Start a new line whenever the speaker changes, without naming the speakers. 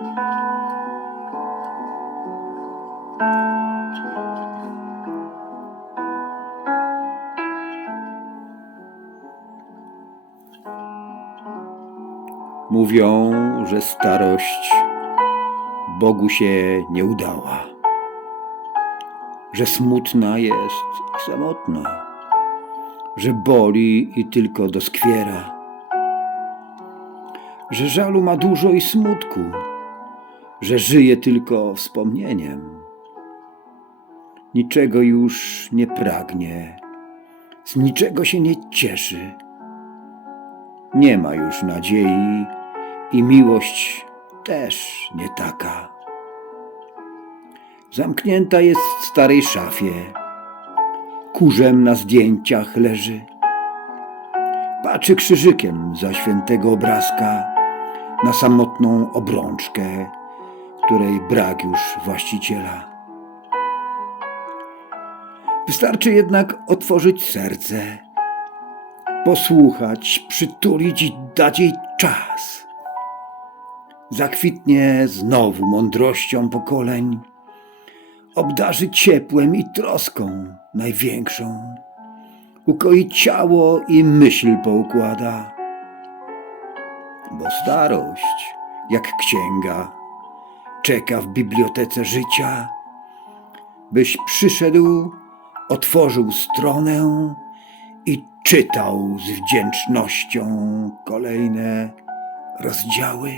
Mówią, że starość Bogu się nie udała, że smutna jest i samotna, że boli i tylko doskwiera, że żalu ma dużo i smutku, że żyje tylko wspomnieniem. Niczego już nie pragnie, z niczego się nie cieszy. Nie ma już nadziei i miłość też nie taka. Zamknięta jest w starej szafie, kurzem na zdjęciach leży. Patrzy krzyżykiem za świętego obrazka na samotną obrączkę, której brak już właściciela. Wystarczy jednak otworzyć serce, posłuchać, przytulić i dać jej czas. Zakwitnie znowu mądrością pokoleń, obdarzy ciepłem i troską największą, ukoi ciało i myśl poukłada. Bo starość, jak księga, czeka w bibliotece życia, byś przyszedł, otworzył stronę i czytał z wdzięcznością kolejne rozdziały.